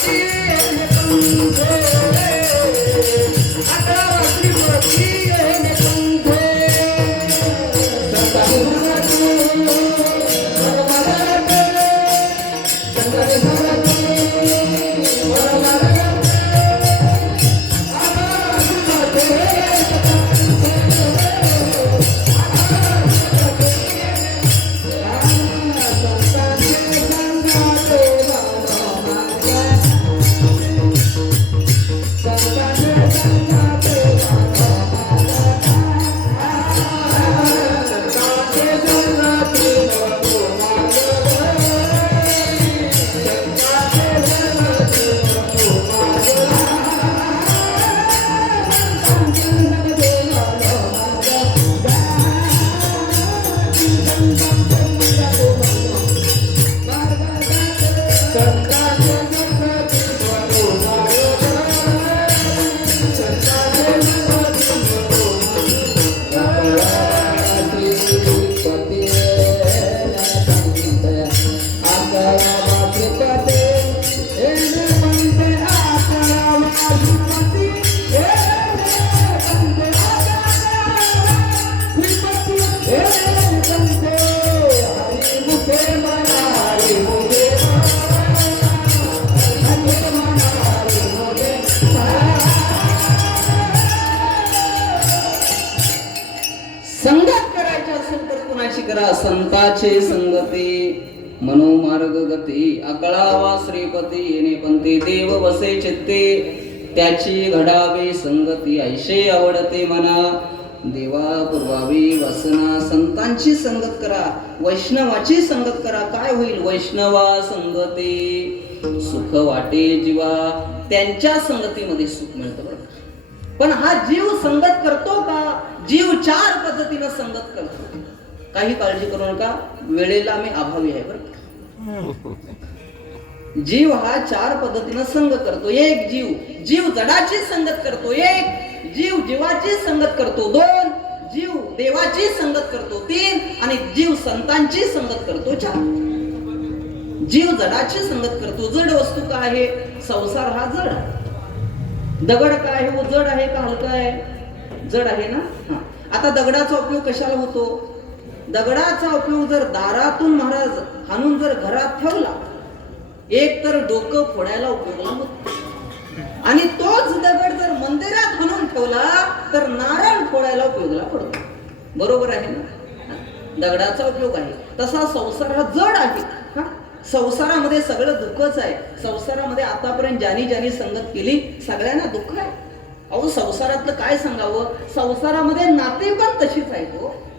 संगत Yeah. करा संताचे संगती. मनोमार्ग गती अकळावा श्रीपती येणे पंते देव वसे चित्ते. त्याची घडावी संगती ऐशे आवडते मना. देवा पूर्वावी वसना संतांची संगत करा. वैष्णवाची संगत करा. काय होईल वैष्णवा संगती? सुख वाटे जीवा. त्यांच्या संगतीमध्ये सुख मिळतं बरं पण हा जीव संगत करतो का? जीव चार पद्धतीनं संगत करतो. काही काळजी करू नका. वेळेला मी अभावी आहे बरं जीव हा चार पद्धतीनं संगत करतो. एक जीव जीव जडाची संगत करतो. एक जीव जीवाची संगत करतो. दोन जीव देवाची संगत करतो. तीन आणि जीव संतांची संगत करतो. चार. जीव जडाची संगत करतो. जड वस्तू काय आहे? संसार हा जड आहे. दगड काय आहे? वो जड आहे का? हलका आहे. जड आहे ना? हा. आता दगडाचा उपयोग कशाला होतो? दगडाचा उपयोग जर दारातून महाराज हाणून जर घरात ठेवला एक तर डोकं फोडायला उपयोगला होतो आणि तोच दगड जर मंदिरात हाणून ठेवला तर नारळ फोडायला उपयोगला पडतो. बरोबर आहे ना? दगडाचा उपयोग आहे. तसा संसार हा जड आहे. हा? संसारामध्ये सगळं दुःखच आहे. संसारामध्ये आतापर्यंत ज्यानी ज्यानी संगत केली सगळ्यांना दुःख आहे. अहो संसारातलं काय सांगावं? संसारामध्ये नाते पण तशीच आहे हो.